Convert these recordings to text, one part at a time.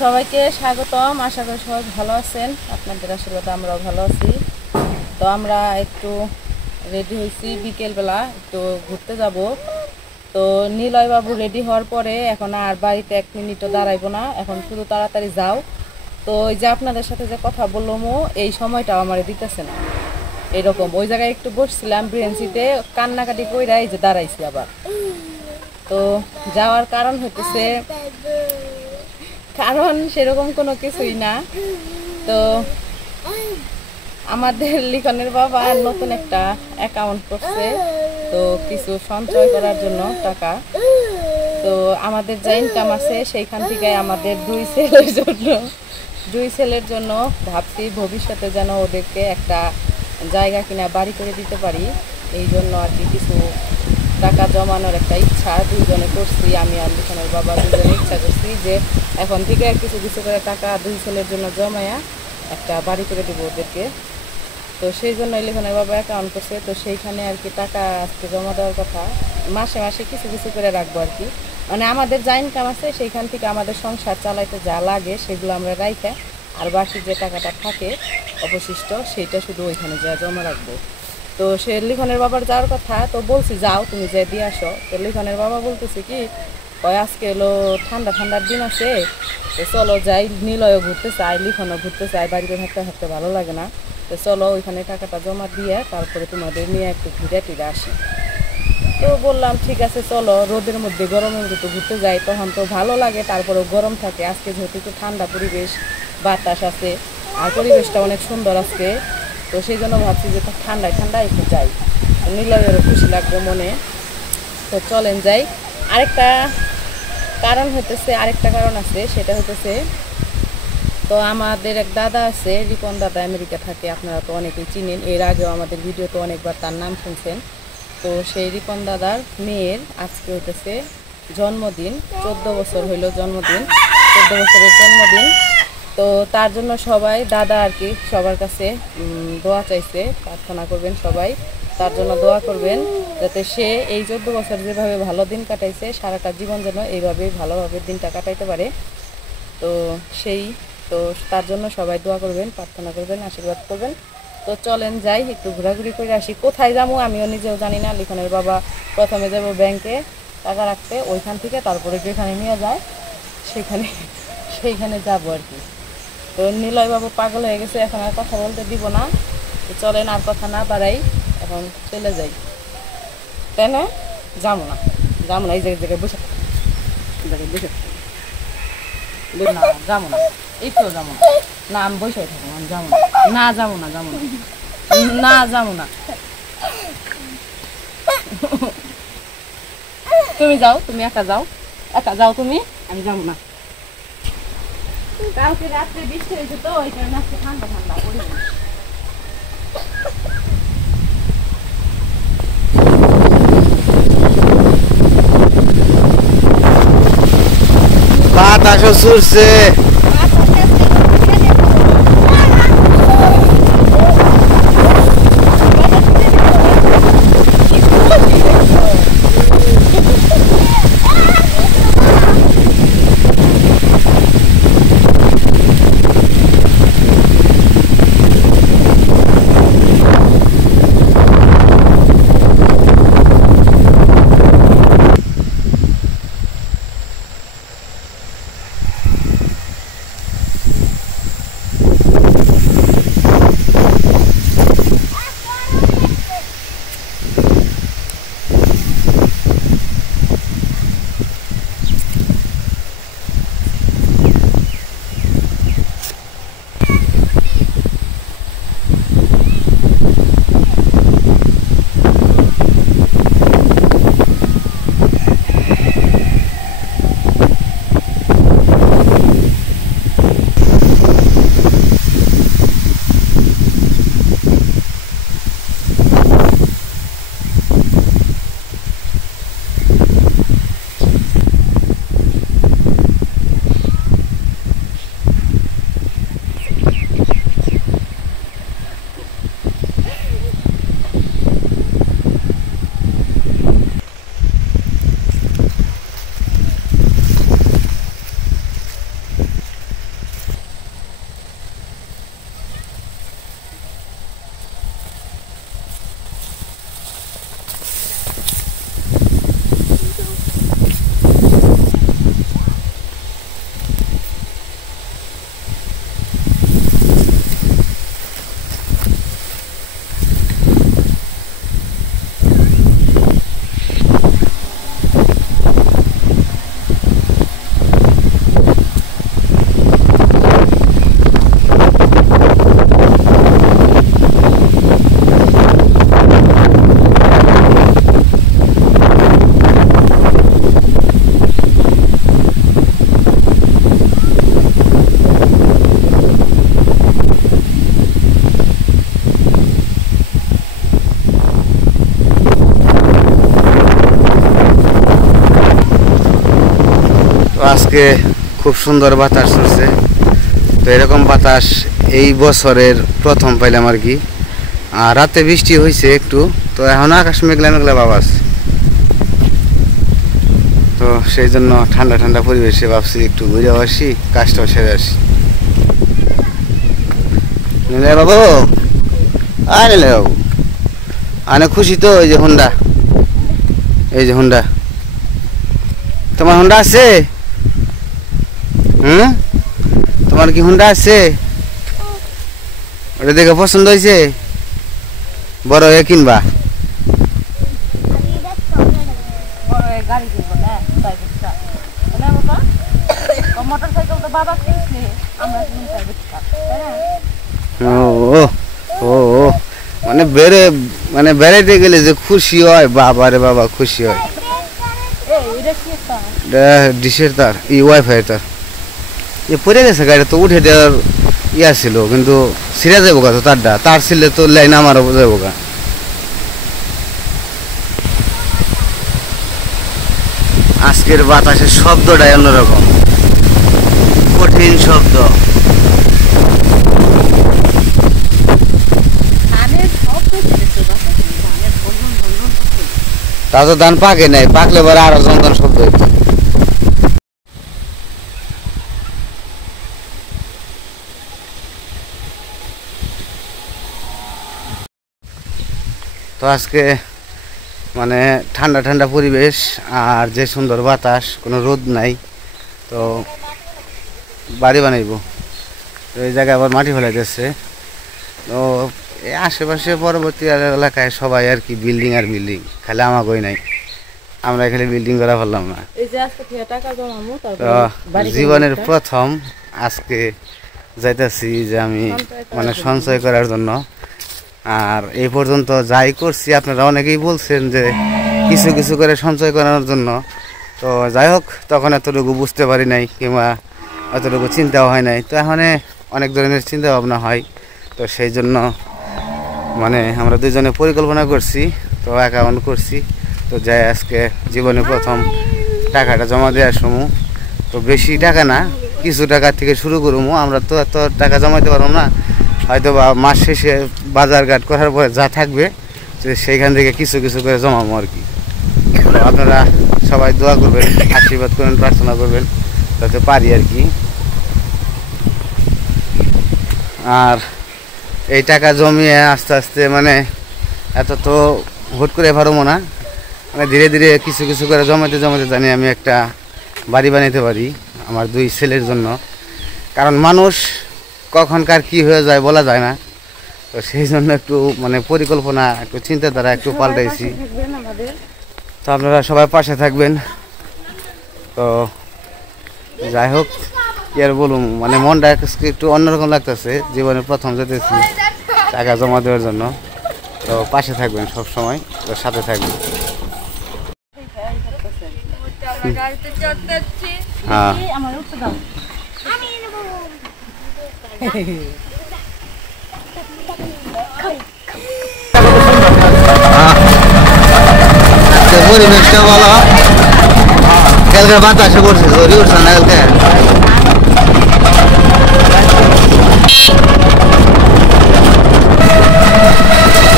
সবাইকে স্বাগতম। আশা করি সবাই ভালো আছেন, আপনাদের আশীর্বাদে আমরাও ভালো আছি। তো আমরা একটু রেডি হয়েছি, বিকেলবেলা একটু ঘুরতে যাব। তো নিলয় বাবু রেডি হওয়ার পরে এখন আর বাড়িতে 1 মিনিটও দাঁড়াইবো না, এখন শুধু তাড়াতাড়ি যাও। তো ওই যে আপনাদের সাথে যে কথা বললাম, এই সময়টাও আমার দিতেছে না। এরকম ওই জায়গায় একটু বসছিলাম ব্রেঞ্চিতে, কান্নাকাটি কইরা এই যে দাঁড়াইছি আবার। তো যাওয়ার কারণ হইতেছে, কারণ সেরকম কোনো কিছুই না। তো আমাদের লিখনের বাবা নতুন একটা অ্যাকাউন্ট করছে, তো কিছু সঞ্চয় করার জন্য টাকা। তো আমাদের যা ইনকাম আছে সেইখান থেকে আমাদের দুই ছেলের জন্য ভাবছি ভবিষ্যতে যেন ওদেরকে একটা জায়গা কিনা বাড়ি করে দিতে পারি। এই জন্য আর কি কিছু টাকা জমানোর একটা ইচ্ছা দুইজনে করছি। আমি আর লিখনের বাবা দুজনে ইচ্ছা করছি যে এখন থেকে কিছু কিছু করে টাকা 2 ছেলের জন্য জমায়া একটা বাড়ি করে দেবো ওদেরকে। তো সেই জন্য লিখনের বাবা অ্যাকাউন্ট করছে, তো সেইখানে আর কি টাকা আজকে জমা দেওয়ার কথা। মাসে মাসে কিছু কিছু করে রাখবো আর কি, মানে আমাদের যা ইনকাম আছে সেইখান থেকে আমাদের সংসার চালাইতে যা লাগে সেগুলো আমরা রাইখে, আর বাকি যে টাকাটা থাকে অবশিষ্ট সেইটা শুধু ওইখানে যা জমা রাখবো। তো সে লিখনের বাবার যাওয়ার কথা, তো বলছি যাও তুমি যে দিয়ে আসো। তো লিখনের বাবা বলতেছে কি, আজকে হলো ঠান্ডার দিন আছে, তো চলো যাই, নিলয়ও ঘুরতে চাই, লিখনও ঘুরতে চাই, বাড়িতে থাকতে থাকতে ভালো লাগে না। তো চলো ওইখানে টাকাটা জমা দিয়ে তারপরে তোমাদের নিয়ে একটু ঘুরে টুরে আসি। তো বললাম ঠিক আছে চলো, রোদের মধ্যে গরমের মধ্যে তো ঘুরতে যাই, তখন তো ভালো লাগে, তারপরেও গরম থাকে। আজকে যেহেতু একটু ঠান্ডা পরিবেশ, বাতাস আছে, আর পরিবেশটা অনেক সুন্দর আজকে, তো সেই জন্য ভাবছি যে ঠান্ডায় একটু যাই, নিলয়েরও খুশি লাগবে মনে। তো চলেন যাই। আরেকটা কারণ আছে, সেটা হইতেছে, তো আমাদের এক দাদা আছে, রিপন দাদা, আমেরিকা থাকে, আপনারা তো অনেকেই চিনেন, এর আগেও আমাদের ভিডিওতে অনেকবার তার নাম শুনছেন। তো সেই রিপন দাদার মেয়ের আজকে হইতেছে জন্মদিন, 14 বছর হইল জন্মদিন, 14 বছরের জন্মদিন। তো তার জন্য সবাই দাদা আর কি সবার কাছে দোয়া চাইছে, প্রার্থনা করবেন সবাই, তার জন্য দোয়া করবেন যাতে সে এই 14 বছর যেভাবে ভালো দিন কাটাইছে সারাটা জীবন যেন এইভাবে ভালোভাবে দিনটা কাটাইতে পারে। তো তো তার জন্য সবাই দোয়া করবেন, প্রার্থনা করবেন, আশীর্বাদ করবেন। তো চলেন যাই, একটু ঘোরাঘুরি করে আসি। কোথায় যাবো আমিও নিজেও জানি না। লিখনের বাবা প্রথমে যাবো ব্যাংকে টাকা রাখতে, ওইখান থেকে তারপরে যেখানে নিয়ে যায় সেইখানে যাবো আর কি। তো নিলয় বাবু পাগল হয়ে গেছে, এখন আর কথা বলতে দিব না। তো চলেন আর কথা না বাড়াই, এখন চলে যাই। তাই না? যাবো না এই জায়গায় বসে না, যাবো না, এই তো যাবো না, আমি বসে থাকবো, আমি যাবো না, যাবো না। তুমি যাও, তুমি একা যাও তুমি, আমি যাবো না। কালকে রাত্রে বৃষ্টি হয়েছে, তো ওই কারণে আজকে ঠান্ডা পরিবেশ। বাতাসও ছুটছে। আজকে খুব সুন্দর বাতাস চলছে। তো এরকম বাতাস এই বছরের প্রথম পাইলাম আর কি। আর রাতে বৃষ্টি হয়েছে একটু, তো এখন আকাশ মেঘলা মেঘলা ভাব আছে। তো সেই জন্য ঠান্ডা ঠান্ডা পরিবেশে ভাবছি একটু ঘুরে আসি, কাজটাও সেরে আসি। নিলে বাবু, আর নিলে বাবু অনেক খুশি তো। এই যে হুন্ডা, এই যে হুন্ডা, তোমার হুন্ডা আছে? তোমার কি হুন্ডা আছে? ওটা দেখে পছন্দ হয়েছে? বড় হয়ে কিনবা? মানে মানে বেড়াইতে গেলে যে খুশি হয়, বাবা রে বাবা খুশি হয়। ডিশের তার, ওয়াইফাই তার পড়ে গেছে গাড়ি, তো উঠে দেওয়ার ইয়া ছিল, কিন্তু ছিঁড়ে যাবো গা। তো তার ছিলে তো লাইন আমারও যাবো গা। আজকের বাতাসের শব্দটাই অন্যরকম, কঠিন শব্দ। তা তো ধান পাকে নাই, পাকলে পরে আরো যন্ত্রণ শব্দ হইতো। তো আজকে মানে ঠান্ডা ঠান্ডা পরিবেশ, আর যে সুন্দর বাতাস, কোনো রোদ নাই। তো বাড়ি বানাইব, তো এই জায়গায় আবার মাটি ফেলাইতেছে। তো এই আশেপাশে পরবর্তী এলাকায় সবাই আর কি বিল্ডিং আর বিল্ডিং, খালি আমাকেই নাই, আমরা এখানে বিল্ডিং করা পারলাম না। তো জীবনের প্রথম আজকে যাইতেছি যে আমি মানে সঞ্চয় করার জন্য। আর এই পর্যন্ত যাই করছি, আপনারা অনেকেই বলছেন যে কিছু কিছু করে সঞ্চয় করানোর জন্য। তো যাই হোক, তখন এতটুকু বুঝতে পারি নাই, কিংবা এতটুকু চিন্তাও হয় নাই। তো এখন অনেক ধরনের চিন্তা ভাবনা হয়। তো সেই জন্য মানে আমরা দুজনে পরিকল্পনা করছি, তো অ্যাকাউন্ট করছি। তো যাই আজকে জীবনে প্রথম টাকাটা জমা দেওয়ার সময়, তো বেশি টাকা না, কিছু টাকা থেকে শুরু করবো। আমরা তো এত টাকা জমাইতে পারবো না, হয়তো বা মাস শেষে বাজার ঘাট করার পরে যা থাকবে সেইখান থেকে কিছু কিছু করে জমাবো আর কি। তো আপনারা সবাই দোয়া করবেন, আশীর্বাদ করবেন, প্রার্থনা করবেন যাতে পারি আর কি। আর এই টাকা জমিয়ে আস্তে আস্তে মানে এত তো হুট করে পারবো না, মানে ধীরে ধীরে কিছু কিছু করে জমাতে জমাতে জানি আমি একটা বাড়ি বানাইতে পারি আমার দুই ছেলের জন্য। কারণ মানুষ কখনকার কি হয়ে যায় বলা যায় না। তো সেই জন্য একটু মানে পরিকল্পনা, একটু চিন্তাধারা একটু পাল্টাইছি। তো আপনারা সবাই পাশে থাকবেন। তো যাই হোক, কি আর বলুন, মানে মনটা একটু অন্যরকম লাগতেছে, জীবনের প্রথম যেতেছি টাকা জমা দেওয়ার জন্য। তো পাশে থাকবেন সব সময়, তো সাথে থাকবেন। হ্যাঁ, পরিবেশটা বলো, কালকে বাতাসে পড়ছে, জরি উঠছে না কালকে।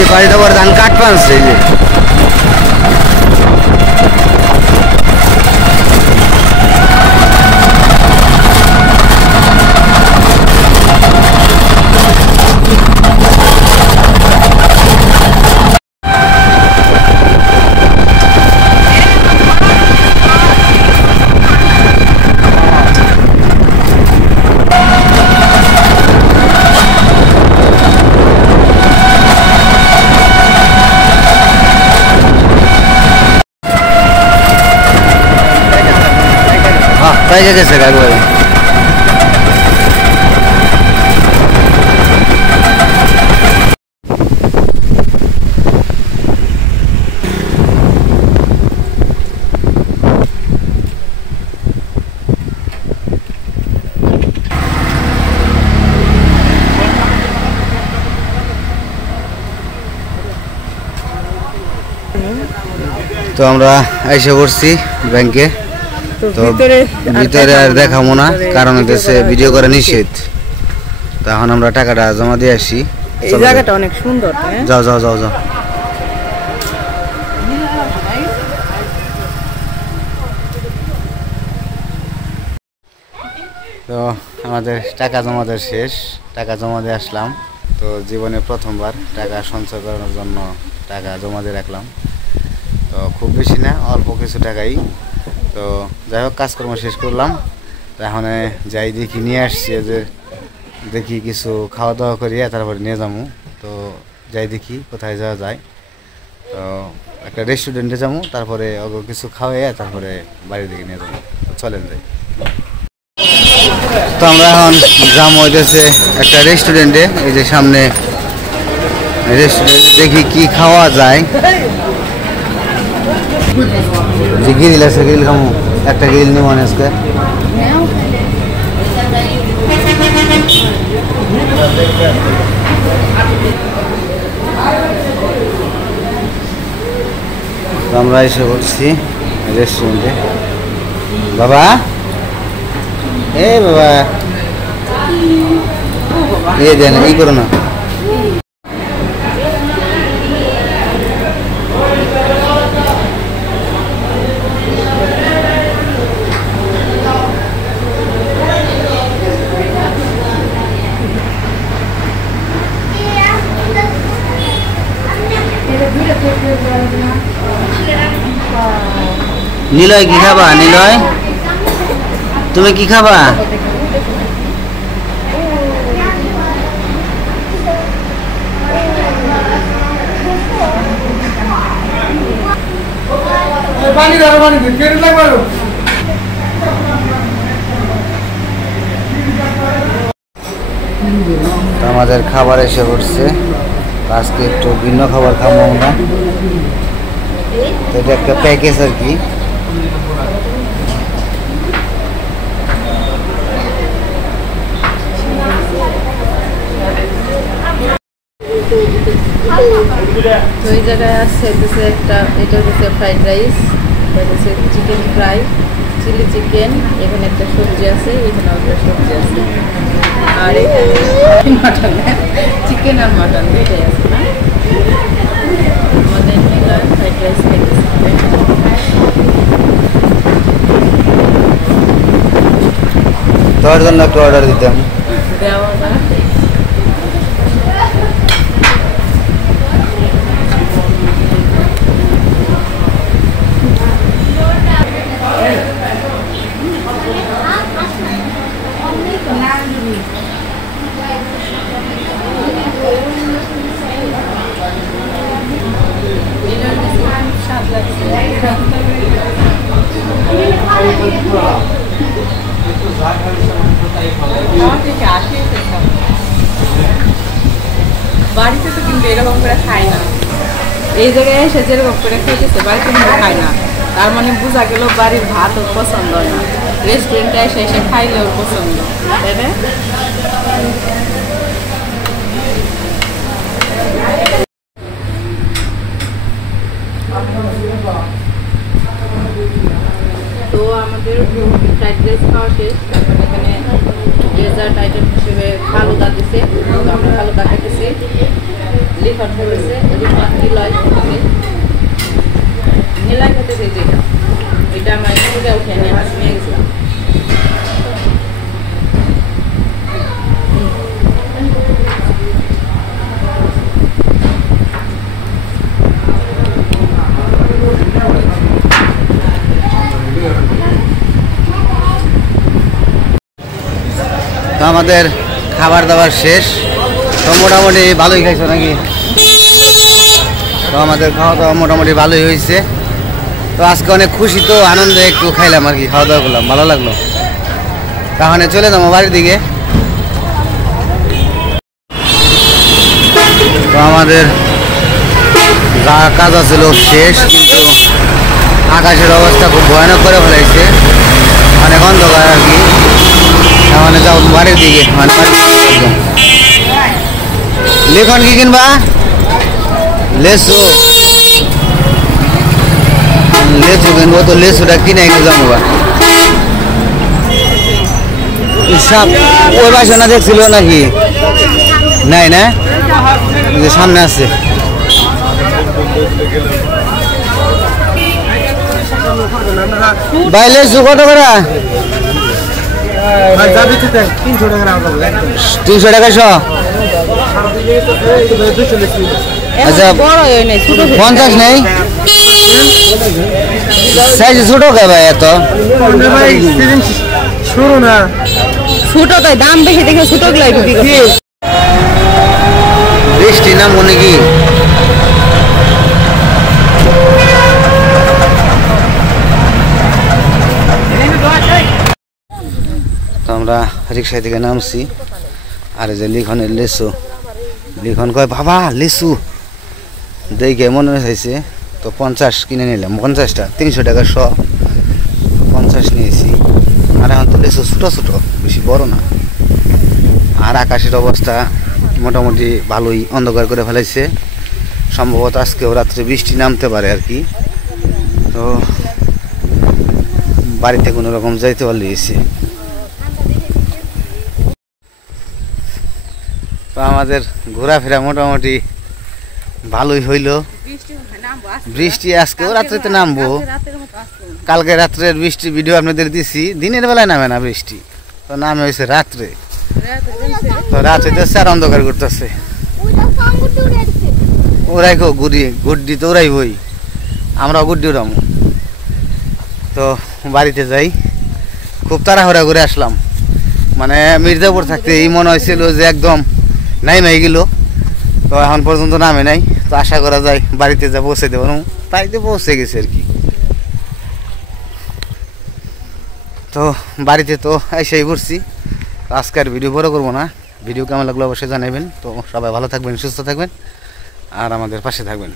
এই বাড়িটা পরে ধান কাঠ পানছে, যে তাই গেছে একবারে। তো আমরা এসে পড়ছি ব্যাংকে। তো ভিতরে আর দেখাবো না, কারণ হচ্ছে ভিডিও করা নিষেধ। তো এখন আমরা টাকাটা জমা দিয়ে আসি। এই জায়গাটা অনেক সুন্দর। যাও যাও যাও যাও। তো আমাদের টাকা জমা দেওয়া শেষ, টাকা জমা দিয়ে আসলাম। তো জীবনে প্রথমবার টাকা সঞ্চয় করানোর জন্য টাকা জমা দিয়ে রাখলাম। তো খুব বেশি না, অল্প কিছু টাকাই। তো যাই হোক, কাজকর্ম শেষ করলাম। তো এখন যাই দেখি, নিয়ে আসছি যে দেখি কিছু খাওয়া দাওয়া করিয়া তারপরে নিয়ে যাবো। তো যাই দেখি কোথায় যাওয়া যায়। তো একটা রেস্টুরেন্টে যাবো, তারপরে কিছু খাওয়াইয়া তারপরে বাড়ির দিকে নিয়ে যাবো। চলেন যাই। তো আমরা এখন যাবো হইতেছে একটা রেস্টুরেন্টে। এই যে সামনে রেস্টুরেন্টে দেখি কি খাওয়া যায়। যে গ্রিল আছে, গ্রিল খামো, একটা গ্রিল নিব আজকে। আমরা এসে পড়ছি রেস্টুরেন্টে। বাবা, এ বাবা, দেন এই করো না। নিলয় কি খাবা? নিলয়, তুমি কি খাবা? আমাদের খাবার এসে পড়ছে। আজকে একটু ভিন্ন খাবার খাবো আমরা। এটা একটা প্যাকেজ আর কি। তো এই জায়গায় আছে একটা, এটা হচ্ছে ফ্রাইড রাইস, এটা হচ্ছে চিকেন ফ্রাই, চিলি চিকেন, এখানে একটা সবজি আছে, এখানে একটা সবজি আছে, আর এখানে মাটন, চিকেন আর মাটন দুইটাই আছে না। আমাদের নিলাম ফ্রাইড রাইস খাইতেছে। তোর জন্য একটু অর্ডার দিতাম। দেওয়া না, বাড়িতে তো কিন্তু এরকম করে খায় না। এই জায়গায় এসে যেরকম করে খেতেছে বাড়িতে কিন্তু খায় না, তার মানে বোঝা গেল বাড়ির ভাত ওর পছন্দ হয় না, রেস্টুরেন্টে এসে এসে খাইলে ওর পছন্দ, তাই না? তো আমাদের ফ্রাইড রাইস খাওয়া শেষ। এখানে ডেজার্ট আইটেম হিসেবে ফালুদা দিছে, আমরা ফালুদা খেতেছি। লিখন খেতেছে, নিলয় খেতেছে, নিলয় খেতেছে যেটা, এটা আমার খুঁজে উঠে নিয়ে গেছিলাম। তো আমাদের খাবার দাবার শেষ। তো মোটামুটি ভালোই খাইছো নাকি? তো আমাদের খাওয়া দাওয়া মোটামুটি ভালোই হয়েছে। তো আজকে অনেক খুশি, তো আনন্দে একটু খাইলাম আর কি, খাওয়া দাওয়া করলাম, ভালো লাগলো। তাহলে চলে যাবো বাড়ির দিকে। তো আমাদের যা কাজ আছিল শেষ, কিন্তু আকাশের অবস্থা খুব ভয়ানক করে ফেলাইছে, অনেক অন্ধকার আর কি। মানে যাও বাড়ির দিকে, মানে লিখন কি কিনবা? লেসু, লেচু কিনবো, তো লেচুটা কিনে এনে যাবো। ওই বাসা না দেখছিল নাকি? নাই না, সামনে আছে। ভাই লেসু কত করে? 300 টাকা শ। আচ্ছা 50 নেই সাইজ ছোট কে ভাই? এত শুরু না ছোট তাই দাম বেশি দেখে ছোট গুলাই বিক্রি করছি। বৃষ্টি না মনে কি? তো আমরা রিক্সা থেকে নামছি, আর এই যে লিখনের লেসু, লিখন কয় বাবা লেসু দেখে মনে হয়েছে, তো 50 কিনে নিলাম। 50টা 300 টাকা শ, 50 নিয়েছি। আর এখন তো লেসু ছোটো ছোটো, বেশি বড় না। আর আকাশের অবস্থা মোটামুটি ভালোই অন্ধকার করে ফেলাইছে, সম্ভবত আজকেও রাত্রে বৃষ্টি নামতে পারে আর কি। তো বাড়িতে কোনো রকম যাইতে পারলে এসে। তো আমাদের ঘোরাফেরা মোটামুটি ভালোই হইল। বৃষ্টি আজকেও রাত্রেতে নামবো, কালকে রাত্রের বৃষ্টি ভিডিও আপনাদের দিছি। দিনের বেলায় নামে না বৃষ্টি, তো নামে হয়েছে রাত্রে। তো রাত্রে স্যার অন্ধকার করতেছে, ওরাই কো গুড্ডি তো ওরাই বই, আমরাও গুড্ডি উড়ামো। তো বাড়িতে যাই, খুব তাড়াহুড়া করে আসলাম। মানে মির্জাপুর থাকতে এই মনে হয়েছিল যে একদম নাইমাই গেল, তো এখন পর্যন্ত নামে নাই। তো আশা করা যায় বাড়িতে যা পৌঁছে দেবো, তাই তো পৌঁছে গেছে আর কি। তো বাড়িতে তো এসেই পড়ছি। আজকের ভিডিও বড় করবো না, ভিডিও কেমন লাগলো অবশ্যই জানাবেন। তো সবাই ভালো থাকবেন, সুস্থ থাকবেন, আর আমাদের পাশে থাকবেন।